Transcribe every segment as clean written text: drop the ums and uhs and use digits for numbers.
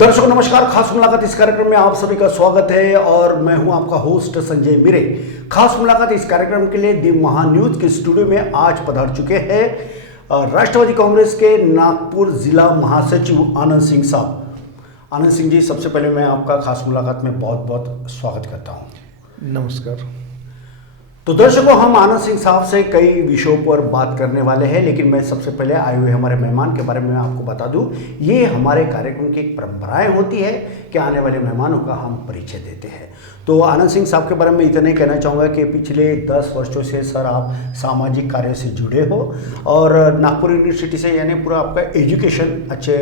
दर्शकों नमस्कार। खास मुलाकात इस कार्यक्रम में आप सभी का स्वागत है और मैं हूं आपका होस्ट संजय मिरे। खास मुलाकात इस कार्यक्रम के लिए दी महान्यूज के स्टूडियो में आज पधार चुके हैं राष्ट्रवादी कांग्रेस के नागपुर जिला महासचिव आनंद सिंह साहब। आनंद सिंह जी, सबसे पहले मैं आपका खास मुलाकात में बहुत बहुत स्वागत करता हूँ। नमस्कार। तो दर्शकों, हम आनंद सिंह साहब से कई विषयों पर बात करने वाले हैं, लेकिन मैं सबसे पहले आए हुए हमारे मेहमान के बारे में आपको बता दूं। ये हमारे कार्यक्रम की एक परंपराएं होती है कि आने वाले मेहमानों का हम परिचय देते हैं। तो आनंद सिंह साहब के बारे में इतना ही कहना चाहूँगा कि पिछले 10 वर्षों से सर आप सामाजिक कार्य से जुड़े हो और नागपुर यूनिवर्सिटी से यानी पूरा आपका एजुकेशन अच्छे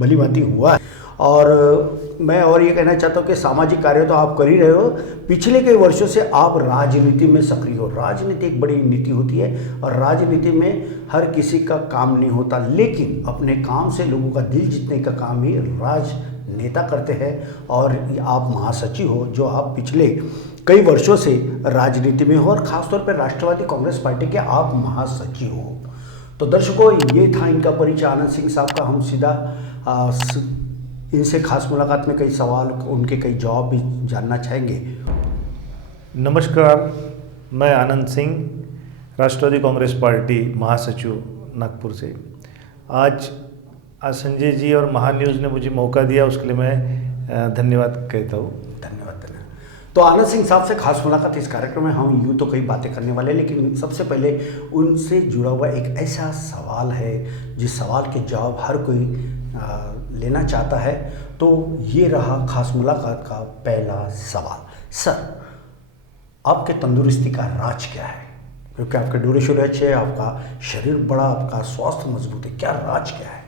भली भांति हुआ है। और मैं और ये कहना चाहता हूँ कि सामाजिक कार्य तो आप कर ही रहे हो, पिछले कई वर्षों से आप राजनीति में सक्रिय हो। राजनीति एक बड़ी नीति होती है और राजनीति में हर किसी का काम नहीं होता, लेकिन अपने काम से लोगों का दिल जीतने का काम ही राजनेता करते हैं। और आप महासचिव हो, जो आप पिछले कई वर्षों से राजनीति में हो और ख़ासतौर पर राष्ट्रवादी कांग्रेस पार्टी के आप महासचिव हो। तो दर्शकों, ये था इनका परिचय आनंद सिंह साहब का। हम सीधा इनसे खास मुलाकात में कई सवाल, उनके कई जवाब भी जानना चाहेंगे। नमस्कार, मैं आनंद सिंह, राष्ट्रवादी कांग्रेस पार्टी महासचिव नागपुर से। आज संजय जी और महान्यूज़ ने मुझे मौका दिया, उसके लिए मैं धन्यवाद कहता हूँ। धन्यवाद। तो आनंद सिंह साहब से खास मुलाकात इस कार्यक्रम में हम यूँ तो कई बातें करने वाले हैं, लेकिन सबसे पहले उनसे जुड़ा हुआ एक ऐसा सवाल है जिस सवाल के जवाब हर कोई लेना चाहता है। तो ये रहा खास मुलाकात का पहला सवाल। सर, आपके तंदुरुस्ती का राज क्या है? क्योंकि आपके ड्यूरेशन अच्छे है, आपका शरीर बड़ा, आपका स्वास्थ्य मजबूत है, क्या राज क्या है?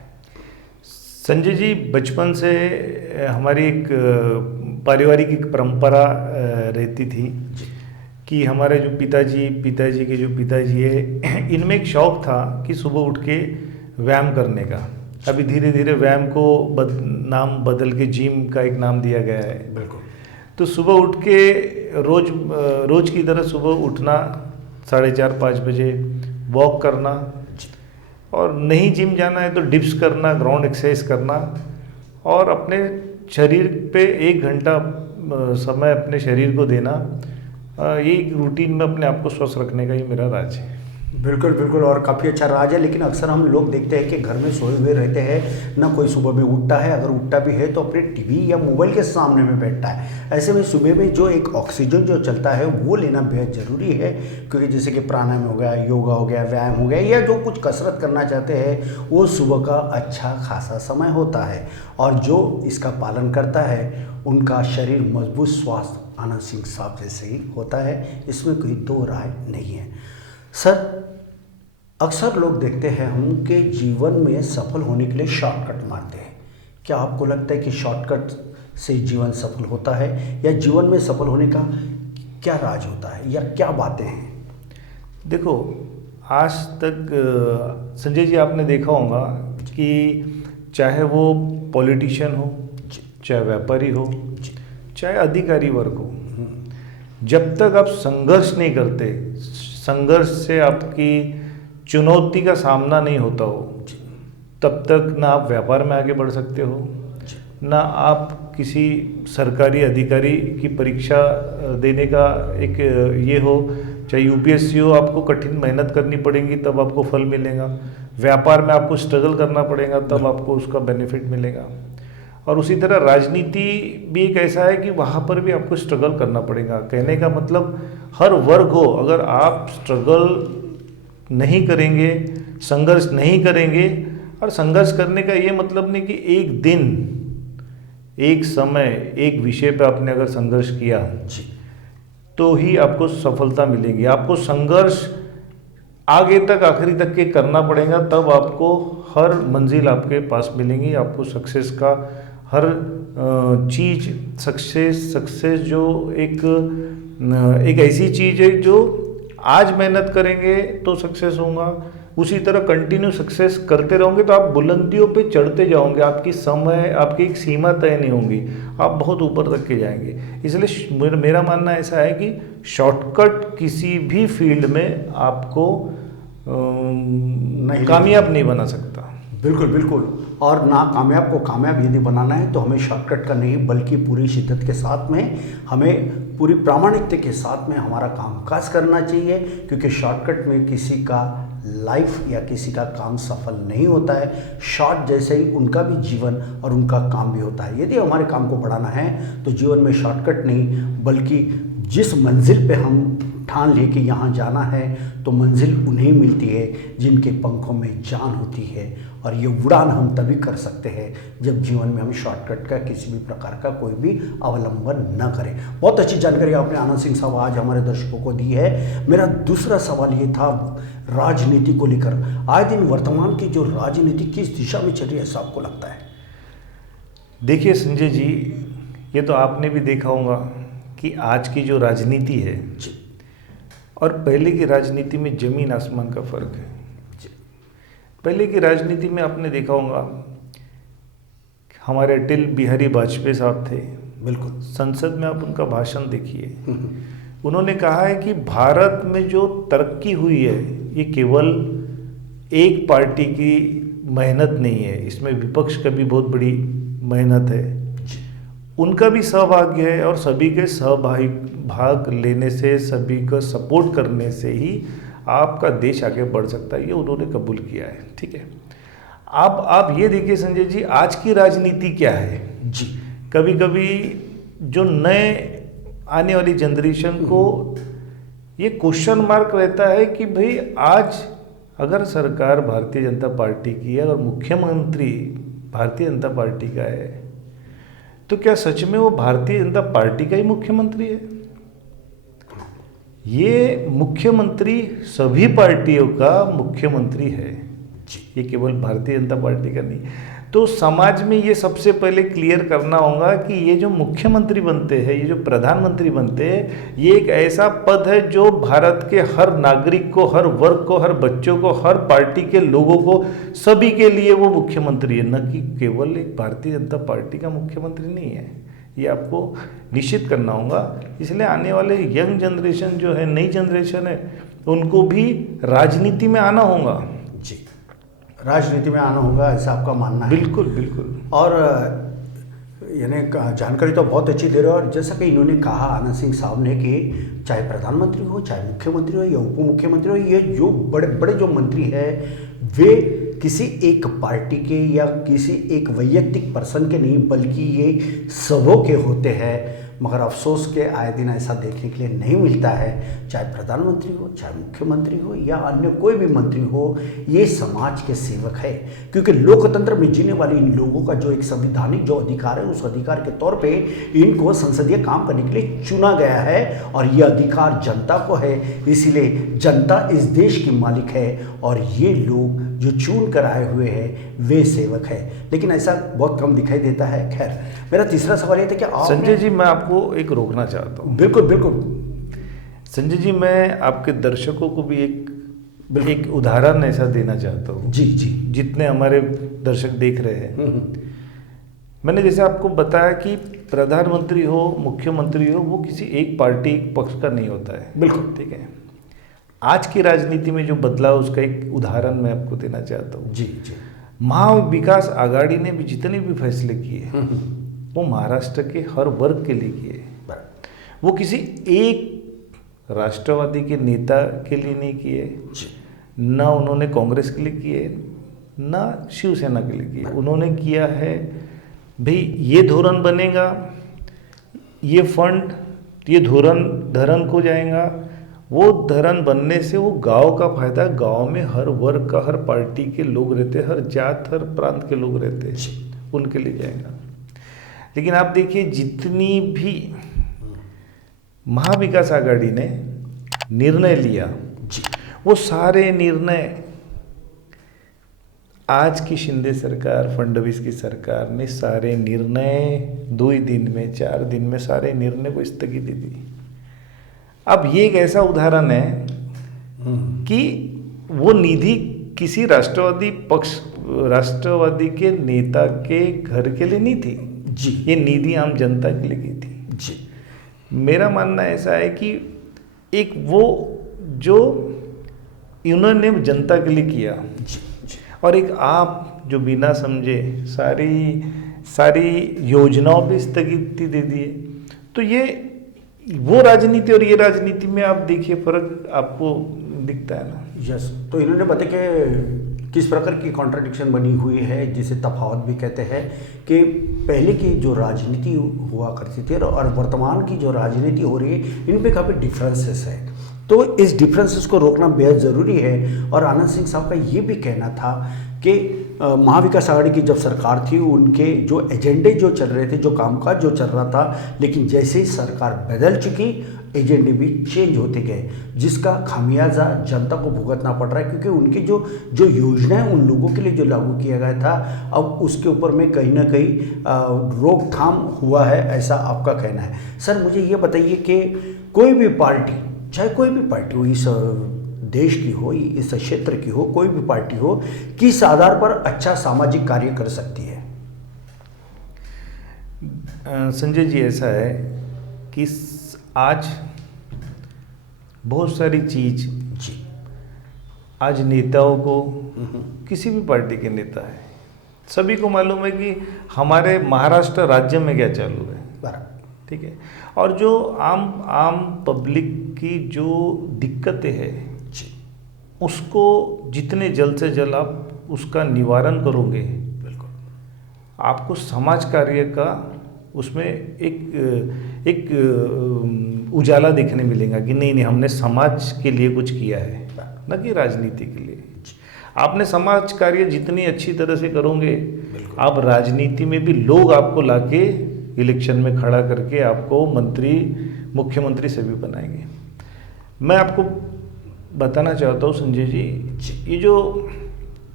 संजय जी, बचपन से हमारी एक पारिवारिक एक परंपरा रहती थी कि हमारे जो पिताजी के जो पिताजी है, इनमें एक शौक़ था कि सुबह उठ के व्यायाम करने का। अभी धीरे धीरे व्यायाम को नाम बदल के जिम का एक नाम दिया गया है। बिल्कुल। तो सुबह उठ के रोज की तरह सुबह उठना, 4:30-5 बजे वॉक करना, और नहीं जिम जाना है तो डिप्स करना, ग्राउंड एक्सरसाइज करना, और अपने शरीर पे 1 घंटा समय अपने शरीर को देना। ये रूटीन में अपने आप को स्वस्थ रखने का ही मेरा राज है। बिल्कुल बिल्कुल, और काफ़ी अच्छा राज है। लेकिन अक्सर हम लोग देखते हैं कि घर में सोए हुए रहते हैं, ना कोई सुबह में उठता है, अगर उठता भी है तो अपने टीवी या मोबाइल के सामने में बैठता है। ऐसे में सुबह में जो एक ऑक्सीजन जो चलता है वो लेना बेहद ज़रूरी है, क्योंकि जैसे कि प्राणायाम हो गया, योगा हो गया, व्यायाम हो गया, या जो कुछ कसरत करना चाहते हैं वो सुबह का अच्छा खासा समय होता है, और जो इसका पालन करता है उनका शरीर मजबूत, स्वास्थ्य आनंद सिंह साहब जैसे ही होता है, इसमें कोई दो राय नहीं है। सर, अक्सर लोग देखते हैं उनके जीवन में सफल होने के लिए शॉर्टकट मारते हैं। क्या आपको लगता है कि शॉर्टकट से जीवन सफल होता है, या जीवन में सफल होने का क्या राज होता है, या क्या बातें हैं? देखो, आज तक संजय जी आपने देखा होगा कि चाहे वो पॉलिटिशियन हो, चाहे व्यापारी हो, चाहे अधिकारी वर्ग हो, जब तक आप संघर्ष नहीं करते, संघर्ष से आपकी चुनौती का सामना नहीं होता हो, तब तक ना आप व्यापार में आगे बढ़ सकते हो, ना आप किसी सरकारी अधिकारी की परीक्षा देने का एक ये हो, चाहे यूपीएससी हो, आपको कठिन मेहनत करनी पड़ेगी तब आपको फल मिलेगा। व्यापार में आपको स्ट्रगल करना पड़ेगा तब आपको उसका बेनिफिट मिलेगा। और उसी तरह राजनीति भी एक ऐसा है कि वहाँ पर भी आपको स्ट्रगल करना पड़ेगा। कहने का मतलब हर वर्ग हो, अगर आप स्ट्रगल नहीं करेंगे, संघर्ष नहीं करेंगे, और संघर्ष करने का ये मतलब नहीं कि एक दिन, एक समय, एक विषय पे आपने अगर संघर्ष किया तो ही आपको सफलता मिलेगी। आपको संघर्ष आगे तक, आखिरी तक के करना पड़ेगा, तब आपको हर मंजिल आपके पास मिलेंगी। आपको सक्सेस का हर चीज़, सक्सेस जो एक ऐसी चीज़ है जो आज मेहनत करेंगे तो सक्सेस होगा, उसी तरह कंटिन्यू सक्सेस करते रहोगे तो आप बुलंदियों पे चढ़ते जाओगे। आपकी एक सीमा तय नहीं होगी, आप बहुत ऊपर तक के जाएंगे। इसलिए मेरा मानना ऐसा है कि शॉर्टकट किसी भी फील्ड में आपको कामयाब नहीं बना सकता। बिल्कुल बिल्कुल। और ना कामयाब को कामयाब यदि बनाना है तो हमें शॉर्टकट का नहीं बल्कि पूरी शिद्दत के साथ में, हमें पूरी प्रामाणिकता के साथ में हमारा कामकाज करना चाहिए, क्योंकि शॉर्टकट में किसी का लाइफ या किसी का काम सफल नहीं होता है। शॉर्ट जैसे ही उनका भी जीवन और उनका काम भी होता है। यदि हमारे काम को बढ़ाना है तो जीवन में शॉर्टकट नहीं बल्कि जिस मंजिल पे हम ठान ले कि यहाँ जाना है तो मंजिल उन्हें मिलती है जिनके पंखों में जान होती है। और ये उड़ान हम तभी कर सकते हैं जब जीवन में हम शॉर्टकट का किसी भी प्रकार का कोई भी अवलंबन न करें। बहुत अच्छी जानकारी आपने आनंद सिंह साहब आज हमारे दर्शकों को दी है। मेरा दूसरा सवाल ये था राजनीति को लेकर। आए दिन वर्तमान की जो राजनीति किस दिशा में चल रही है ऐसा आपको लगता है? देखिए संजय जी, ये तो आपने भी देखा होगा कि आज की जो राजनीति है और पहले की राजनीति में जमीन आसमान का फर्क है। पहले की राजनीति में आपने देखा होगा हमारे अटल बिहारी वाजपेयी साहब थे। बिल्कुल। संसद में आप उनका भाषण देखिए, उन्होंने कहा है कि भारत में जो तरक्की हुई है ये केवल एक पार्टी की मेहनत नहीं है, इसमें विपक्ष का भी बहुत बड़ी मेहनत है, उनका भी सहभाग्य है और सभी के भाग लेने से, सभी का सपोर्ट करने से ही आपका देश आगे बढ़ सकता है। ये उन्होंने कबूल किया है। ठीक है, अब आप ये देखिए संजय जी, आज की राजनीति क्या है जी। कभी कभी जो नए आने वाली जनरेशन को ये क्वेश्चन मार्क रहता है कि भाई आज अगर सरकार भारतीय जनता पार्टी की है और मुख्यमंत्री भारतीय जनता पार्टी का है तो क्या सच में वो भारतीय जनता पार्टी का ही मुख्यमंत्री है? ये मुख्यमंत्री सभी पार्टियों का मुख्यमंत्री है, ये केवल भारतीय जनता पार्टी का नहीं। तो समाज में ये सबसे पहले क्लियर करना होगा कि ये जो मुख्यमंत्री बनते हैं, ये जो प्रधानमंत्री बनते हैं, ये एक ऐसा पद है जो भारत के हर नागरिक को, हर वर्ग को, हर बच्चों को, हर पार्टी के लोगों को, सभी के लिए वो मुख्यमंत्री है, न कि केवल एक भारतीय जनता पार्टी का मुख्यमंत्री नहीं है। ये आपको निश्चित करना होगा। इसलिए आने वाले यंग जनरेशन जो है, नई जनरेशन है, उनको भी राजनीति में आना होगा। जी, राजनीति में आना होगा ऐसा आपका मानना है? बिल्कुल बिल्कुल। और यानी जानकारी तो बहुत अच्छी दे रहे हो। और जैसा कि इन्होंने कहा आनंद सिंह साहब ने कि चाहे प्रधानमंत्री हो, चाहे मुख्यमंत्री हो या उप मुख्यमंत्री हो, ये जो बड़े बड़े जो मंत्री हैं वे किसी एक पार्टी के या किसी एक वैयक्तिक पर्सन के नहीं बल्कि ये सबों के होते हैं। मगर अफसोस के आए दिन ऐसा देखने के लिए नहीं मिलता है। चाहे प्रधानमंत्री हो, चाहे मुख्यमंत्री हो या अन्य कोई भी मंत्री हो, ये समाज के सेवक है। क्योंकि लोकतंत्र में जीने वाले इन लोगों का जो एक संवैधानिक जो अधिकार है, उस अधिकार के तौर पे इनको संसदीय काम करने के लिए चुना गया है और ये अधिकार जनता को है। इसीलिए जनता इस देश की मालिक है और ये लोग जो चुन कर आए हुए हैं वे सेवक है। लेकिन ऐसा बहुत कम दिखाई देता है। खैर, मेरा तीसरा सवाल ये था कि आप संजय जी, मैं आपको एक रोकना चाहता हूँ। बिल्कुल बिल्कुल संजय जी, मैं आपके दर्शकों को भी एक उदाहरण ऐसा देना चाहता हूँ। जी जी। जितने हमारे दर्शक देख रहे हैं, मैंने जैसे आपको बताया कि प्रधानमंत्री हो, मुख्यमंत्री हो, वो किसी एक पार्टी, एक पक्ष का नहीं होता है। बिल्कुल ठीक है। आज की राजनीति में जो बदलाव, उसका एक उदाहरण मैं आपको देना चाहता हूँ। जी जी। महाविकास आघाड़ी ने भी जितने भी फैसले किए वो महाराष्ट्र के हर वर्ग के लिए किए। वो किसी एक राष्ट्रवादी के नेता के लिए नहीं किए, ना उन्होंने कांग्रेस के लिए किए, ना शिवसेना के लिए किए। उन्होंने किया है भाई ये धोरण बनेगा, ये फंड, ये धरण को जाएगा। वो धरण बनने से वो गांव का फायदा, गांव में हर वर्ग का, हर पार्टी के लोग रहते, हर जात, हर प्रांत के लोग रहते, उनके लिए जाएगा। लेकिन आप देखिए, जितनी भी महाविकास आघाड़ी ने निर्णय लिया, वो सारे निर्णय आज की शिंदे सरकार, फडणवीस की सरकार ने सारे निर्णय 2 ही दिन में, 4 दिन में सारे निर्णय को स्थगित दी। अब ये एक ऐसा उदाहरण है कि वो निधि किसी राष्ट्रवादी के नेता के घर के लिए नहीं थी जी, ये निधि आम जनता के लिए की थी जी। मेरा मानना ऐसा है कि एक वो जो इन्होंने जनता के लिए किया जी, जी। और एक आप जो बिना समझे सारी योजनाओं पे स्थगिति दे दिए। तो ये वो राजनीति और ये राजनीति में आप देखिए फर्क आपको दिखता है ना। यस, तो इन्होंने बताया कि किस प्रकार की कॉन्ट्रडिक्शन बनी हुई है, जिसे तफावत भी कहते हैं, कि पहले की जो राजनीति हुआ करती थी और वर्तमान की जो राजनीति हो रही है, इन पे काफ़ी डिफरेंसेस है। तो इस डिफरेंसेस को रोकना बेहद ज़रूरी है। और आनंद सिंह साहब का ये भी कहना था कि महाविकास आघाड़ी की जब सरकार थी, उनके जो एजेंडे जो चल रहे थे, जो कामकाज जो चल रहा था, लेकिन जैसे ही सरकार बदल चुकी, एजेंडे भी चेंज होते गए, जिसका खामियाजा जनता को भुगतना पड़ रहा है, क्योंकि उनकी जो योजनाएं उन लोगों के लिए जो लागू किया गया था, अब उसके ऊपर में कहीं ना कहीं रोकथाम हुआ है, ऐसा आपका कहना है। सर मुझे ये बताइए कि कोई भी पार्टी, चाहे कोई भी पार्टी हो, इस देश की हो, इस क्षेत्र की हो, कोई भी पार्टी हो, किस आधार पर अच्छा सामाजिक कार्य कर सकती है? संजय जी, ऐसा है कि आज बहुत सारी चीज जी, आज नेताओं को, किसी भी पार्टी के नेता है, सभी को मालूम है कि हमारे महाराष्ट्र राज्य में क्या चालू है। बराबर, ठीक है। और जो आम पब्लिक की जो दिक्कतें हैं, उसको जितने जल्द से जल्द आप उसका निवारण करोगे, बिल्कुल आपको समाज कार्य का उसमें एक उजाला देखने मिलेगा कि नहीं हमने समाज के लिए कुछ किया है, न कि राजनीति के लिए। आपने समाज कार्य जितनी अच्छी तरह से करोगे, आप राजनीति में भी लोग आपको लाके इलेक्शन में खड़ा करके आपको मंत्री, मुख्यमंत्री सभी बनाएंगे। मैं आपको बताना चाहता हूँ संजय जी, ये जो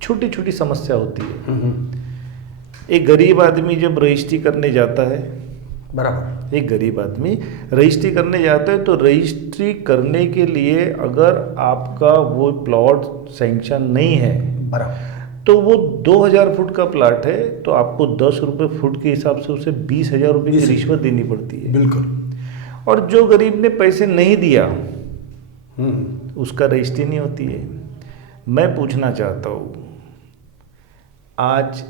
छोटी छोटी समस्या होती है, एक गरीब आदमी जब रजिस्ट्री करने जाता है, बराबर, एक गरीब आदमी रजिस्ट्री करने जाता है, तो रजिस्ट्री करने के लिए अगर आपका वो प्लॉट सैंक्शन नहीं है, बराबर, तो वो 2000 फुट का प्लाट है, तो आपको 10 रुपये फुट के हिसाब से उसे 20,000 रुपये की रिश्वत देनी पड़ती है। बिल्कुल। और जो गरीब ने पैसे नहीं दिया, उसका रजिस्ट्री नहीं होती है। मैं पूछना चाहता हूँ, आज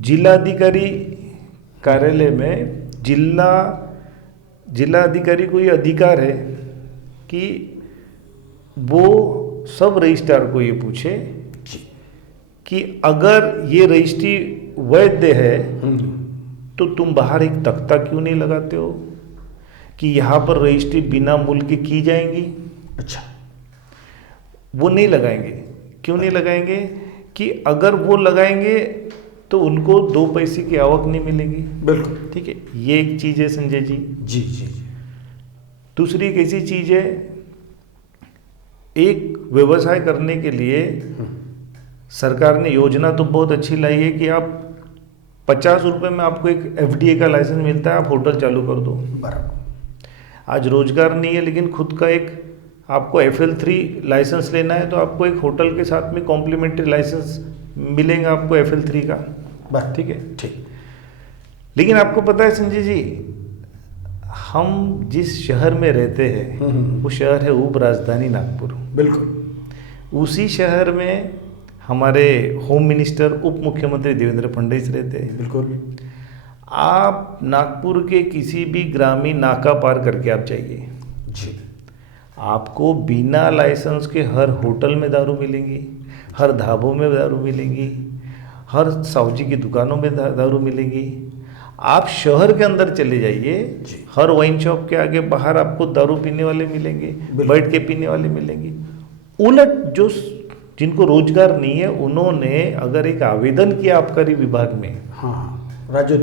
जिलाधिकारी कार्यालय में जिला अधिकारी को ये अधिकार है कि वो सब रजिस्ट्रार को ये पूछे कि अगर ये रजिस्ट्री वैध है तो तुम बाहर एक तख्ता क्यों नहीं लगाते हो कि यहाँ पर रजिस्ट्री बिना मूल्य की की जाएंगी। अच्छा, वो नहीं लगाएंगे। क्यों नहीं लगाएंगे? कि अगर वो लगाएंगे तो उनको 2 पैसे की आवक नहीं मिलेगी। बिल्कुल, ठीक है, ये एक चीज़ है संजय जी। जी जी जी। दूसरी एक ऐसी चीज़ है, एक व्यवसाय करने के लिए सरकार ने योजना तो बहुत अच्छी लाई है कि आप 50 रुपये में आपको एक FDA का लाइसेंस मिलता है, आप होटल चालू कर दो। बराबर। आज रोजगार नहीं है, लेकिन खुद का एक आपको FL3 लाइसेंस लेना है, तो आपको एक होटल के साथ में कॉम्प्लीमेंट्री लाइसेंस मिलेगा आपको FL3 का। बस, ठीक है, ठीक। लेकिन आपको पता है संजय जी, हम जिस शहर में रहते हैं वो शहर है उप राजधानी नागपुर। बिल्कुल। उसी शहर में हमारे होम मिनिस्टर, उप मुख्यमंत्री देवेंद्र फडणवीस रहते हैं। बिल्कुल। आप नागपुर के किसी भी ग्रामीण नाका पार करके आप जाइए, जी, आपको बिना लाइसेंस के हर होटल में दारू मिलेंगी, हर ढाबों में दारू मिलेंगी, हर सब्जी की दुकानों में दारू मिलेंगी। आप शहर के अंदर चले जाइए, हर वाइन शॉप के आगे बाहर आपको दारू पीने वाले मिलेंगे, बैठ के पीने वाले मिलेंगे। उलट जो जिनको रोजगार नहीं है, उन्होंने अगर एक आवेदन किया आबकारी विभाग में, हाँ, राज्य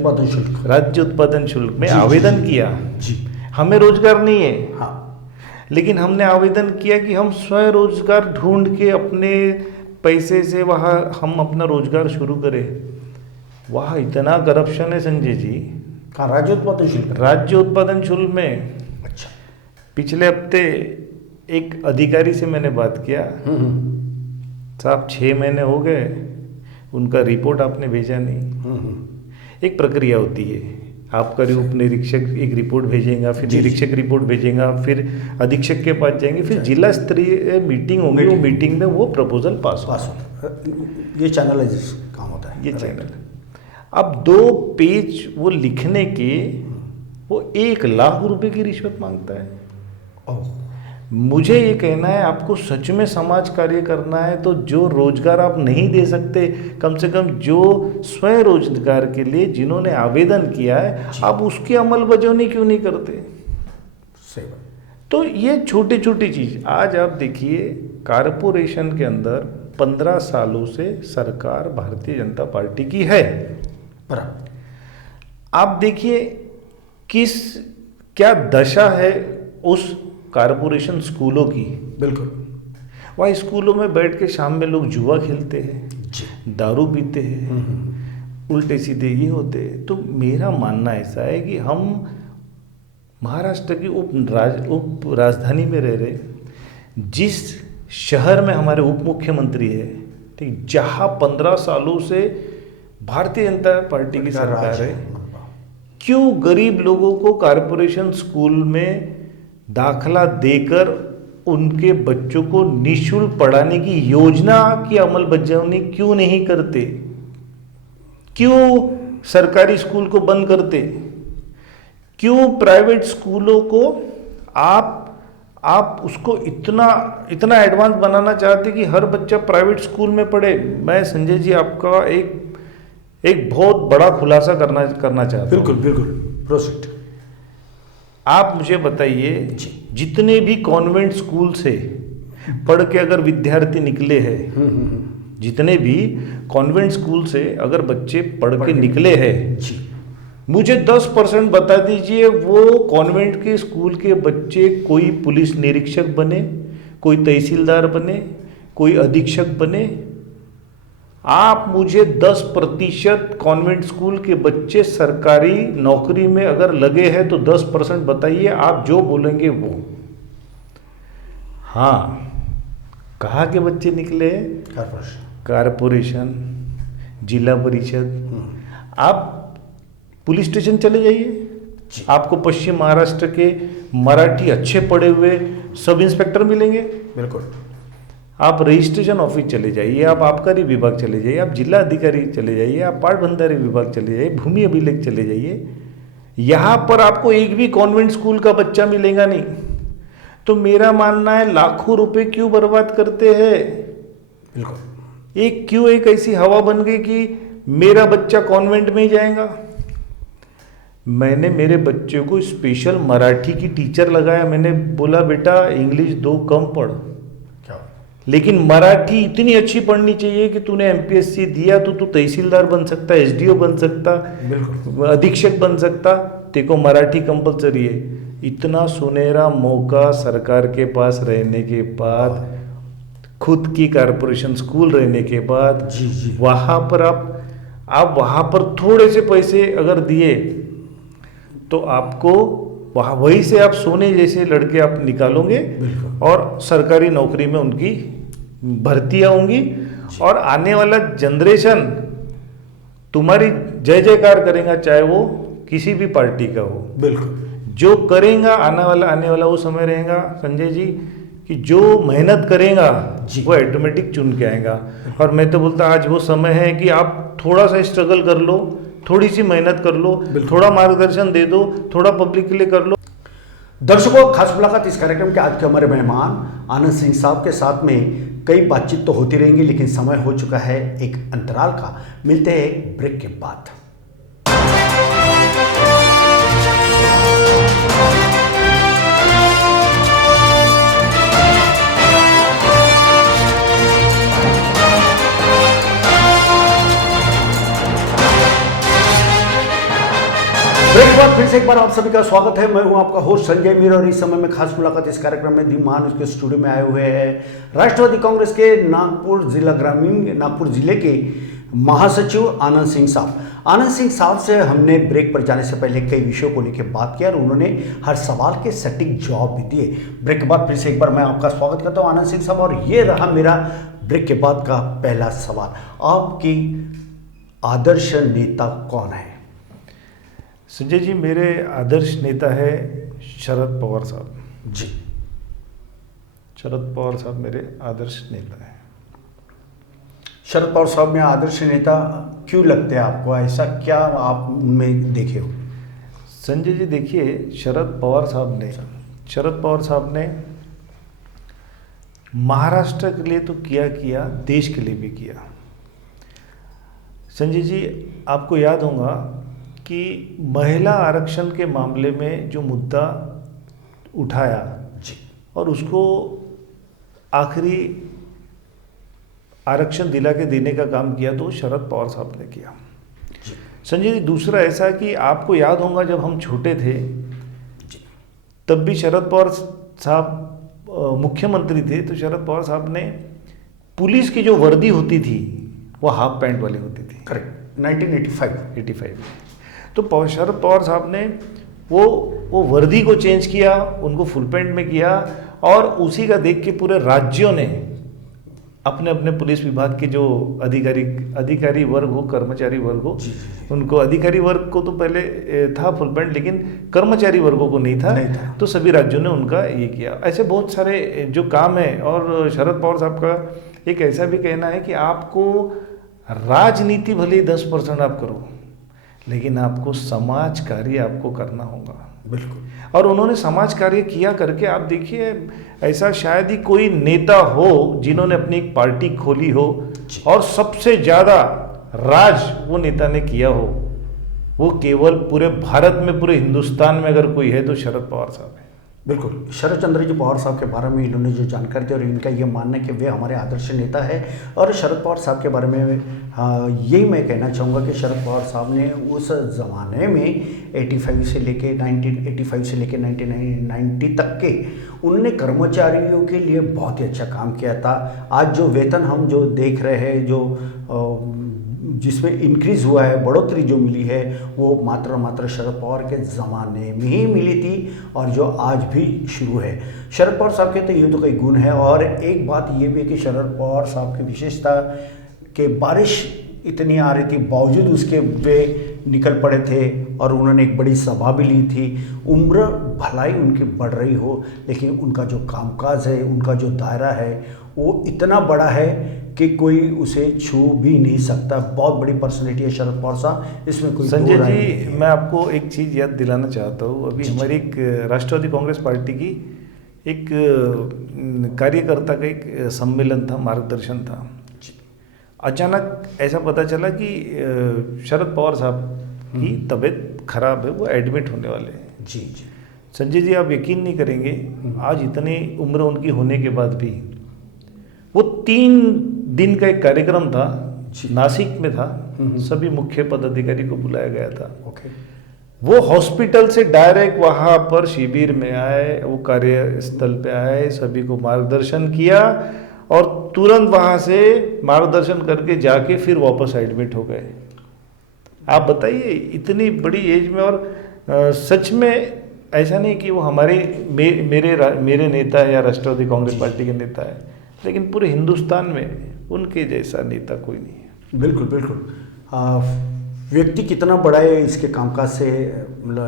उत्पादन शुल्क में आवेदन किया, जी, हमें रोजगार नहीं है, हाँ, लेकिन हमने आवेदन किया कि हम स्वयं रोजगार ढूंढ के अपने पैसे से वहाँ हम अपना रोजगार शुरू करें। वहाँ इतना करप्शन है संजय जी। कहाँ? राज्य उत्पादन शुल्क में। अच्छा। पिछले हफ्ते एक अधिकारी से मैंने बात किया, साहब 6 महीने हो गए, उनका रिपोर्ट आपने भेजा नहीं। एक प्रक्रिया होती है, आपका उप निरीक्षक एक रिपोर्ट भेजेगा, फिर निरीक्षक रिपोर्ट भेजेगा, फिर अधीक्षक के पास जाएंगे, फिर जिला स्तरीय मीटिंग होगी, वो मीटिंग में वो प्रपोजल पास होगा। ये चैनलाइज काम होता है। ये चैनल। अब 2 पेज वो लिखने के वो 1 लाख रुपए की रिश्वत मांगता है। ओह, मुझे ये कहना है, आपको सच में समाज कार्य करना है तो जो रोजगार आप नहीं दे सकते, कम से कम जो स्वयं रोजगार के लिए जिन्होंने आवेदन किया है, आप उसकी अमलबजावनी क्यों नहीं करते? सही बात। तो ये छोटी छोटी चीज, आज आप देखिए कारपोरेशन के अंदर 15 सालों से सरकार भारतीय जनता पार्टी की है। बराबर। आप देखिए क्या दशा है उस कारपोरेशन स्कूलों की। बिल्कुल। वहाँ स्कूलों में बैठ के शाम में लोग जुआ खेलते हैं, जी। दारू पीते हैं, उल्टे सीधे ये होते हैं। तो मेरा मानना ऐसा है कि हम महाराष्ट्र की उप राजधानी में रह रहे, जिस शहर में हमारे उप मुख्यमंत्री है, ठीक, जहाँ 15 सालों से भारतीय जनता पार्टी की सरकार है, क्यों गरीब लोगों को कारपोरेशन स्कूल में दाखला देकर उनके बच्चों को निःशुल्क पढ़ाने की योजना की अमलबजावनी क्यों नहीं करते? क्यों सरकारी स्कूल को बंद करते? क्यों प्राइवेट स्कूलों को आप उसको इतना एडवांस बनाना चाहते कि हर बच्चा प्राइवेट स्कूल में पढ़े? मैं संजय जी आपका एक बहुत बड़ा खुलासा करना चाहता हूं। बिल्कुल बिल्कुल, प्रोसीड। आप मुझे बताइए, जितने भी कॉन्वेंट स्कूल से पढ़ के अगर विद्यार्थी निकले हैं, जितने भी कॉन्वेंट स्कूल से अगर बच्चे पढ़ के निकले हैं, मुझे 10% बता दीजिए वो कॉन्वेंट के स्कूल के बच्चे कोई पुलिस निरीक्षक बने, कोई तहसीलदार बने, कोई अधीक्षक बने। आप मुझे 10% कॉन्वेंट स्कूल के बच्चे सरकारी नौकरी में अगर लगे हैं तो 10% बताइए, आप जो बोलेंगे वो। हाँ, कहाँ के बच्चे निकले? कारपोरेशन, जिला परिषद। आप पुलिस स्टेशन चले जाइए, आपको पश्चिम महाराष्ट्र के मराठी अच्छे पढ़े हुए सब इंस्पेक्टर मिलेंगे। बिल्कुल। आप रजिस्ट्रेशन ऑफिस चले जाइए, आप आबकारी विभाग चले जाइए, आप जिला अधिकारी चले जाइए, आप पाट भंडारी विभाग चले जाइए, भूमि अभिलेख चले जाइए, यहाँ पर आपको एक भी कॉन्वेंट स्कूल का बच्चा मिलेगा नहीं। तो मेरा मानना है लाखों रुपए क्यों बर्बाद करते हैं? बिल्कुल। एक ऐसी हवा बन गई कि मेरा बच्चा कॉन्वेंट में ही जाएगा। मैंने मेरे बच्चे को स्पेशल मराठी की टीचर लगाया। मैंने बोला बेटा इंग्लिश 2 कम पढ़, लेकिन मराठी इतनी अच्छी पढ़नी चाहिए कि तूने एमपीएससी दिया तो तू तहसीलदार बन सकता, एसडीओ बन सकता, अधीक्षक बन सकता, तेरे को मराठी कंपलसरी है। इतना सुनहरा मौका सरकार के पास रहने के बाद, खुद की कारपोरेशन स्कूल रहने के बाद, वहाँ पर आप वहाँ पर थोड़े से पैसे अगर दिए तो आपको वहीं से आप सोने जैसे लड़के आप निकालोगे और सरकारी नौकरी में उनकी भर्तियां होंगी, और आने वाला जनरेशन तुम्हारी जय जयकार करेगा, चाहे वो किसी भी पार्टी का हो। बिल्कुल। जो करेगा आने वाला वो समय रहेगा संजय जी कि जो मेहनत करेगा वो ऑटोमेटिक चुन के आएगा। और मैं तो बोलता आज वो समय है कि आप थोड़ा सा स्ट्रगल कर लो, थोड़ी सी मेहनत कर लो, थोड़ा मार्गदर्शन दे दो, थोड़ा पब्लिक के लिए कर लो। दर्शकों, खास मुलाकात इस कार्यक्रम के आज के हमारे मेहमान आनंद सिंह साहब के साथ में कई बातचीत तो होती रहेंगी, लेकिन समय हो चुका है एक अंतराल का। मिलते हैं एक ब्रेक के बाद। ब्रेक के बाद फिर से एक बार आप सभी का स्वागत है। मैं हूं आपका होस्ट संजय मीर, और इस समय में खास मुलाकात इस कार्यक्रम में धीमान उसके स्टूडियो में आए हुए हैं राष्ट्रवादी कांग्रेस के नागपुर जिले के महासचिव आनंद सिंह साहब। आनंद सिंह साहब से हमने ब्रेक पर जाने से पहले कई विषयों को लेकर बात किया और उन्होंने हर सवाल के सटीक जवाब भी दिए। ब्रेक के बाद फिर से एक बार मैं आपका स्वागत करता हूं आनंद सिंह साहब, और ये रहा मेरा ब्रेक के बाद का पहला सवाल। आपकी आदर्श नेता कौन है? संजय जी, मेरे आदर्श नेता है शरद पवार साहब जी। शरद पवार साहब मेरे आदर्श नेता हैं। शरद पवार साहब में आदर्श नेता क्यों लगते हैं आपको? ऐसा क्या आप उनमें देखे हो? संजय जी देखिए, शरद पवार साहब ने महाराष्ट्र के लिए तो किया, देश के लिए भी किया। संजय जी, आपको याद होगा कि महिला आरक्षण के मामले में जो मुद्दा उठाया जी, और उसको आखिरी आरक्षण दिला के देने का काम किया तो शरद पवार साहब ने किया। संजय जी, दूसरा ऐसा कि आपको याद होगा जब हम छोटे थे तब भी शरद पवार साहब मुख्यमंत्री थे तो शरद पवार साहब ने पुलिस की जो वर्दी होती थी वो हाफ पैंट वाली होती थी। करेक्ट, 1985 तो शरद पवार साहब ने वो वर्दी को चेंज किया, उनको फुल पैंट में किया और उसी का देख के पूरे राज्यों ने अपने अपने पुलिस विभाग के जो अधिकारी वर्ग हो, कर्मचारी वर्ग हो, उनको अधिकारी वर्ग को तो पहले था फुल पैंट, लेकिन कर्मचारी वर्गों को नहीं था। तो सभी राज्यों ने उनका ये किया। ऐसे बहुत सारे जो काम है। और शरद पवार साहब का एक ऐसा भी कहना है कि आपको राजनीति भले 10% आप करो, लेकिन आपको समाज कार्य आपको करना होगा। बिल्कुल। और उन्होंने समाज कार्य किया करके आप देखिए, ऐसा शायद ही कोई नेता हो जिन्होंने अपनी एक पार्टी खोली हो और सबसे ज़्यादा राज वो नेता ने किया हो। वो केवल पूरे भारत में, पूरे हिंदुस्तान में अगर कोई है तो शरद पवार साहब है। बिल्कुल। शरद चंद्र जी पवार साहब के बारे में इन्होंने जो जानकारी दी और इनका ये मानना है कि वे हमारे आदर्श नेता है। और शरद पवार साहब के बारे में यही मैं कहना चाहूँगा कि शरद पवार साहब ने उस ज़माने में 1985 से लेके 1990 तक के उन्होंने कर्मचारियों के लिए बहुत ही अच्छा काम किया था। आज जो वेतन हम जो देख रहे हैं, जो जिसमें इंक्रीज़ हुआ है, बढ़ोतरी जो मिली है, वो मात्र शरद पवार के ज़माने में ही मिली थी और जो आज भी शुरू है। शरद पवार साहब के तो ये तो कई गुण है। और एक बात ये भी है कि शरद पवार साहब की विशेषता कि बारिश इतनी आ रही थी, बावजूद उसके वे निकल पड़े थे और उन्होंने एक बड़ी सभा भी ली थी। उम्र भलाई उनकी बढ़ रही हो, लेकिन उनका जो कामकाज है, उनका जो दायरा है, वो इतना बड़ा है कि कोई उसे छू भी नहीं सकता। बहुत बड़ी पर्सनैलिटी है शरद पवार साहब, इसमें कोई संजय जी, मैं आपको एक चीज़ याद दिलाना चाहता हूँ। अभी हमारी एक राष्ट्रवादी कांग्रेस पार्टी की एक कार्यकर्ता का एक सम्मेलन था, मार्गदर्शन था। अचानक ऐसा पता चला कि शरद पवार साहब की तबीयत खराब है, वो एडमिट होने वाले हैं। जी। संजय जी, आप यकीन नहीं करेंगे, आज इतनी उम्र उनकी होने के बाद भी वो 3 दिन का एक कार्यक्रम था, नासिक में था। सभी मुख्य पदाधिकारी को बुलाया गया था। ओके। वो हॉस्पिटल से डायरेक्ट वहाँ पर शिविर में आए, वो कार्यस्थल पे आए, सभी को मार्गदर्शन किया और तुरंत वहाँ से मार्गदर्शन करके जाके फिर वापस एडमिट हो गए। आप बताइए, इतनी बड़ी एज में। और सच में ऐसा नहीं कि वो हमारे मेरे नेता है या राष्ट्रवादी कांग्रेस पार्टी के नेता है, लेकिन पूरे हिंदुस्तान में उनके जैसा नेता कोई नहीं है। बिल्कुल। व्यक्ति कितना बड़ा है इसके कामकाज से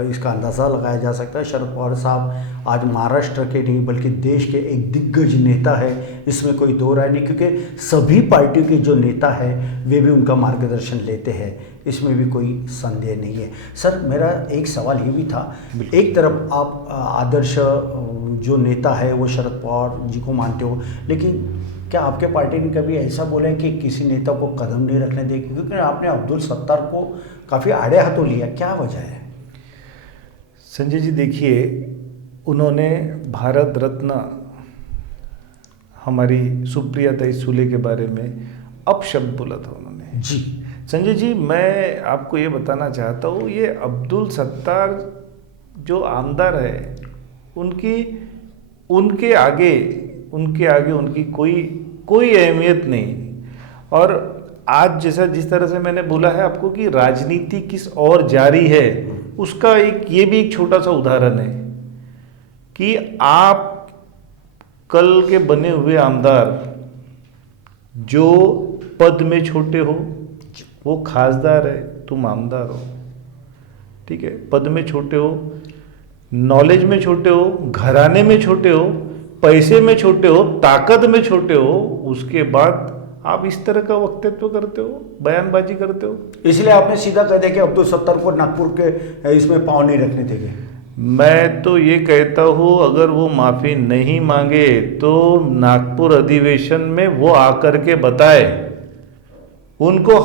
इसका अंदाज़ा लगाया जा सकता है। शरद पवार साहब आज महाराष्ट्र के नहीं बल्कि देश के एक दिग्गज नेता है, इसमें कोई दो राय नहीं, क्योंकि सभी पार्टियों के जो नेता है वे भी उनका मार्गदर्शन लेते हैं, इसमें भी कोई संदेह नहीं है। सर, मेरा एक सवाल ये भी था, एक तरफ आप आदर्श जो नेता है वो शरद पवार जी को मानते हो, लेकिन क्या आपके पार्टी ने कभी ऐसा बोला है कि किसी नेता को कदम नहीं रखने देगी? क्योंकि आपने अब्दुल सत्तार को काफ़ी आड़े हाथों लिया, क्या वजह है? संजय जी देखिए, उन्होंने भारत रत्न हमारी सुप्रिया सूले के बारे में अपशब्द बोला था उन्होंने। जी संजय जी, मैं आपको ये बताना चाहता हूँ, ये अब्दुल सत्तार जो आमदार है, उनके आगे उनकी कोई अहमियत नहीं। और आज जिस तरह से मैंने बोला है आपको कि राजनीति किस ओर जारी है, उसका ये भी एक छोटा सा उदाहरण है कि आप कल के बने हुए आमदार जो पद में छोटे हो, वो खासदार है, तुम आमदार हो, ठीक है। पद में छोटे हो, नॉलेज में छोटे हो, घराने में छोटे हो, पैसे में छोटे हो, ताकत में छोटे हो, उसके बाद आप इस तरह का वक्तव्य करते हो, बयानबाजी करते हो। इसलिए आपने सीधा कह दिया कि अब्दुल सत्तार को नागपुर के इसमें पाँव नहीं रखने देंगे। मैं तो ये कहता हूँ अगर वो माफ़ी नहीं मांगे तो नागपुर अधिवेशन में वो आकर के बताए, उनको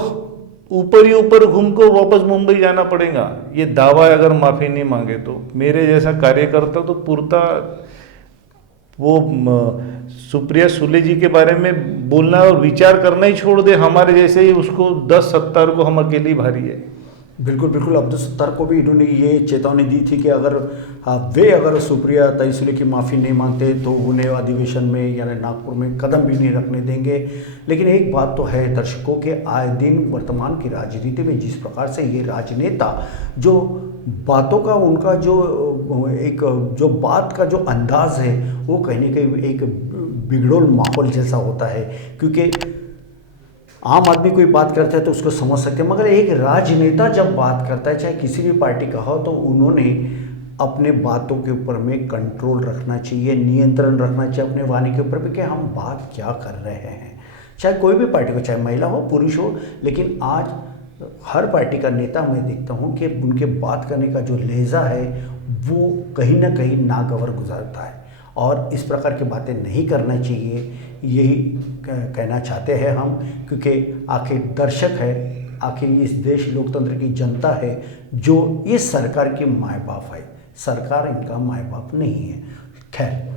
ऊपर ही ऊपर घूम को वापस मुंबई जाना पड़ेगा। ये दावा है अगर माफ़ी नहीं मांगे तो। मेरे जैसा कार्यकर्ता तो पूर्ता वो सुप्रिया सुले जी के बारे में बोलना और विचार करना ही छोड़ दे, हमारे जैसे ही उसको 10-70 को हम अकेली भारी है। बिल्कुल बिल्कुल, अब्दुल सत्तार को भी इन्होंने ये चेतावनी दी थी कि अगर वे अगर सुप्रिया तहसील की माफ़ी नहीं मांगते तो उन्हें अधिवेशन में यानी नागपुर में कदम भी नहीं रखने देंगे। लेकिन एक बात तो है दर्शकों के, आए दिन वर्तमान की राजनीति में जिस प्रकार से ये राजनेता जो बातों का उनका जो बात का जो अंदाज है वो कहीं ना कहीं एक बिगड़ोल माहौल जैसा होता है। क्योंकि आम आदमी कोई बात करता है तो उसको समझ सकते हैं, मगर एक राजनेता जब बात करता है चाहे किसी भी पार्टी का हो तो उन्होंने अपने बातों के ऊपर में कंट्रोल रखना चाहिए, नियंत्रण रखना चाहिए अपने वाणी के ऊपर भी कि हम बात क्या कर रहे हैं। चाहे कोई भी पार्टी हो, चाहे महिला हो पुरुष हो, लेकिन आज हर पार्टी का नेता मैं देखता हूँ कि उनके बात करने का जो लहजा है वो कहीं ना कहीं नागवार गुजरता है और इस प्रकार की बातें नहीं करना चाहिए, यही कहना चाहते हैं हम। क्योंकि आखिर दर्शक है, आखिर इस देश लोकतंत्र की जनता है जो इस सरकार की माए बाप है, सरकार इनका माए बाप नहीं है। खैर,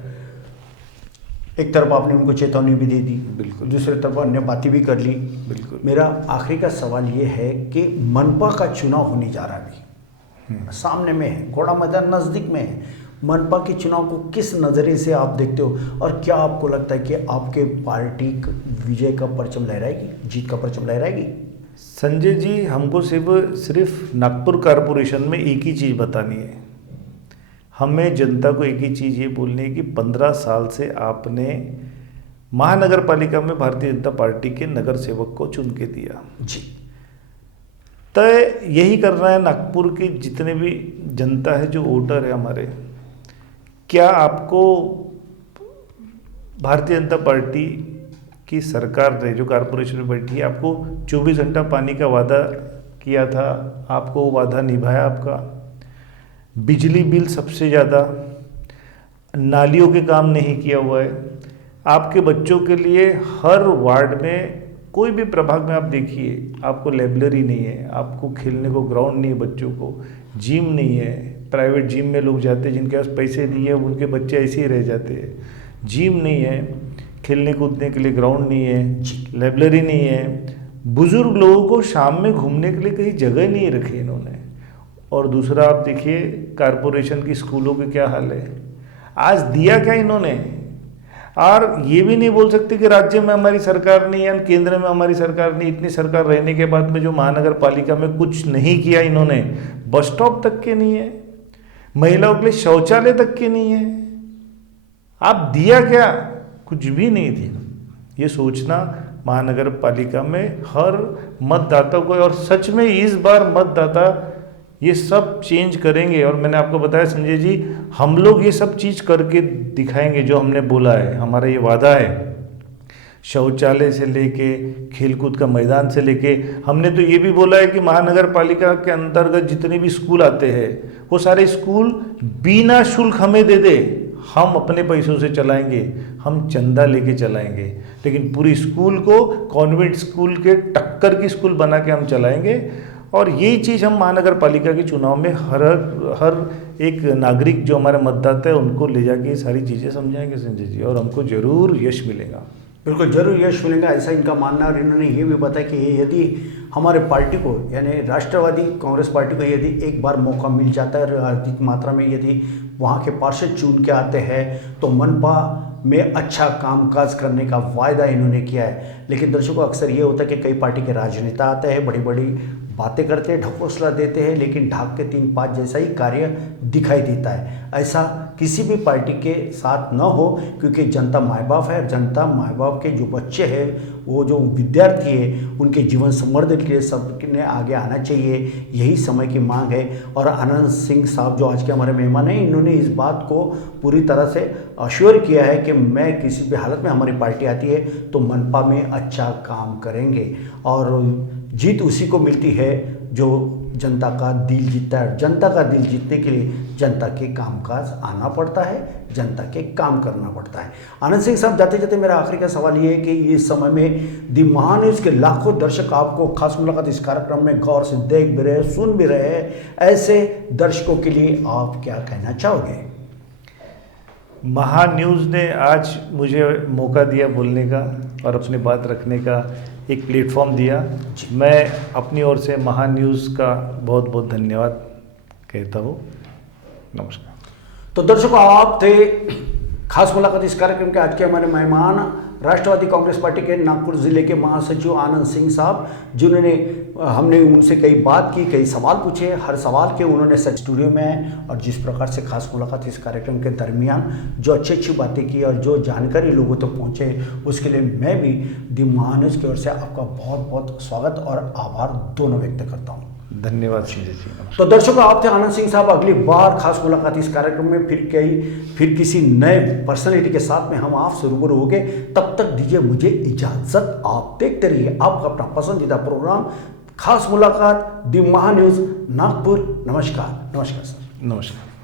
एक तरफ आपने उनको चेतावनी भी दे दी, बिल्कुल, दूसरी तरफ अन्य बातें भी कर ली। बिल्कुल। मेरा आखिरी का सवाल ये है कि मनपा का चुनाव होने जा रहा है, अभी सामने में है, घोड़ा मैदान नज़दीक में है। मनपा के चुनाव को किस नज़रिए से आप देखते हो और क्या आपको लगता है कि आपके पार्टी विजय का परचम लहराएगी, जीत का परचम लहराएगी? संजय जी, हमको सिर्फ नागपुर कारपोरेशन में एक ही चीज़ बतानी है। हमें जनता को एक ही चीज़ ये बोलनी है कि 15 साल से आपने महानगर पालिका में भारतीय जनता पार्टी के नगर सेवक को चुन के दिया जी। तय यही करना है नागपुर की जितने भी जनता है, जो वोटर है हमारे, क्या आपको भारतीय जनता पार्टी की सरकार ने जो कारपोरेशन में बैठी है आपको 24 घंटा पानी का वादा किया था, आपको वो वादा निभाया आपका? बिजली बिल सबसे ज़्यादा, नालियों के काम नहीं किया हुआ है। आपके बच्चों के लिए हर वार्ड में कोई भी प्रभाग में आप देखिए, आपको लाइब्रेरी नहीं है, आपको खेलने को ग्राउंड नहीं है, बच्चों को जिम नहीं है। प्राइवेट जिम में लोग जाते हैं जिनके पास पैसे नहीं है, उनके बच्चे ऐसे ही रह जाते हैं। जिम नहीं है, खेलने कूदने के लिए ग्राउंड नहीं है, लाइब्रेरी नहीं है। बुजुर्ग लोगों को शाम में घूमने के लिए कहीं जगह नहीं रखी इन्होंने। और दूसरा आप देखिए कारपोरेशन की स्कूलों के क्या हाल है, आज दिया क्या इन्होंने। और ये भी नहीं बोल सकते कि राज्य में हमारी सरकार नहीं है, केंद्र में हमारी सरकार नहीं। इतनी सरकार रहने के बाद में जो महानगर पालिका में कुछ नहीं किया इन्होंने, बस स्टॉप तक के नहीं है, महिलाओं के लिए शौचालय तक के नहीं है। आप दिया क्या? कुछ भी नहीं थी। ये सोचना महानगर पालिका में हर मतदाता को, और सच में इस बार मतदाता ये सब चेंज करेंगे। और मैंने आपको बताया संजय जी, हम लोग ये सब चीज़ करके दिखाएंगे जो हमने बोला है, हमारा ये वादा है। शौचालय से लेके खेलकूद का मैदान से लेके, हमने तो ये भी बोला है कि महानगर पालिका के अंतर्गत जितने भी स्कूल आते हैं वो सारे स्कूल बिना शुल्क हमें दे दे, हम अपने पैसों से चलाएंगे, हम चंदा लेके चलाएंगे, लेकिन पूरी स्कूल को कॉन्वेंट स्कूल के टक्कर की स्कूल बना के हम चलाएंगे। और यही चीज़ हम महानगर पालिका के चुनाव में हर एक नागरिक जो हमारे मतदाता है उनको ले जाके ये सारी चीज़ें समझाएंगे संजय जी, और हमको ज़रूर यश मिलेगा। बिल्कुल जरूर यश मिलेगा, ऐसा इनका मानना है। और इन्होंने ये भी बताया कि यदि हमारे पार्टी को यानी राष्ट्रवादी कांग्रेस पार्टी को यदि एक बार मौका मिल जाता है, अधिक मात्रा में यदि वहाँ के पार्षद चुन के आते हैं तो मनपा में अच्छा कामकाज करने का वायदा इन्होंने किया है। लेकिन दर्शकों, अक्सर ये होता है कि कई पार्टी के राजनेता आते हैं, बड़ी बड़ी बातें करते हैं, ढकोसला देते हैं, लेकिन ढाक के 3 5 जैसा ही कार्य दिखाई देता है। ऐसा किसी भी पार्टी के साथ न हो, क्योंकि जनता माँ बाप है। जनता माँ बाप के जो बच्चे हैं, वो जो विद्यार्थी है, उनके जीवन समृद्धि के लिए सबने आगे आना चाहिए, यही समय की मांग है। और आनंद सिंह साहब जो आज के हमारे मेहमान हैं, इन्होंने इस बात को पूरी तरह से अश्योर किया है कि मैं किसी भी हालत में हमारी पार्टी आती है तो मनपा में अच्छा काम करेंगे। और जीत उसी को मिलती है जो जनता का दिल जीतता है। जनता का दिल जीतने के लिए जनता के कामकाज आना पड़ता है, जनता के काम करना पड़ता है। आनंद सिंह साहब, जाते जाते मेरा आखिरी का सवाल ये है कि इस समय में दी महान्यूज़ के लाखों दर्शक आपको खास मुलाकात इस कार्यक्रम में गौर से देख भी रहे, सुन भी रहे हैं, ऐसे दर्शकों के लिए आप क्या कहना चाहोगे? महान्यूज़ ने आज मुझे मौका दिया बोलने का और अपनी बात रखने का एक प्लेटफॉर्म दिया। मैं अपनी ओर से महान्यूज़ का बहुत बहुत धन्यवाद कहता हूँ। नमस्कार। तो दर्शकों, आप थे खास मुलाकात इस कार्यक्रम के आज के हमारे मेहमान राष्ट्रवादी कांग्रेस पार्टी के नागपुर जिले के महासचिव आनंद सिंह साहब, जिन्होंने हमने उनसे कई बात की, कई सवाल पूछे, हर सवाल के उन्होंने सच स्टूडियो में आए और जिस प्रकार से खास मुलाकात इस कार्यक्रम के दरमियान जो अच्छी अच्छी बातें की और जो जानकारी लोगों तक पहुँचे, उसके लिए मैं भी दी महान्यूज़ की ओर से आपका बहुत बहुत स्वागत और आभार दोनों व्यक्त करता हूँ। धन्यवाद संजय जी। तो दर्शकों, आप थे आनंद सिंह साहब। अगली बार खास मुलाकात इस कार्यक्रम में फिर किसी नए पर्सनैलिटी के साथ में हम आपसे रूबरू होंगे। तब तक दीजिए मुझे इजाजत। आप देखते रहिए आपका अपना पसंदीदा प्रोग्राम खास मुलाकात दी महान्यूज़ नागपुर। नमस्कार। नमस्कार सर। नमस्कार।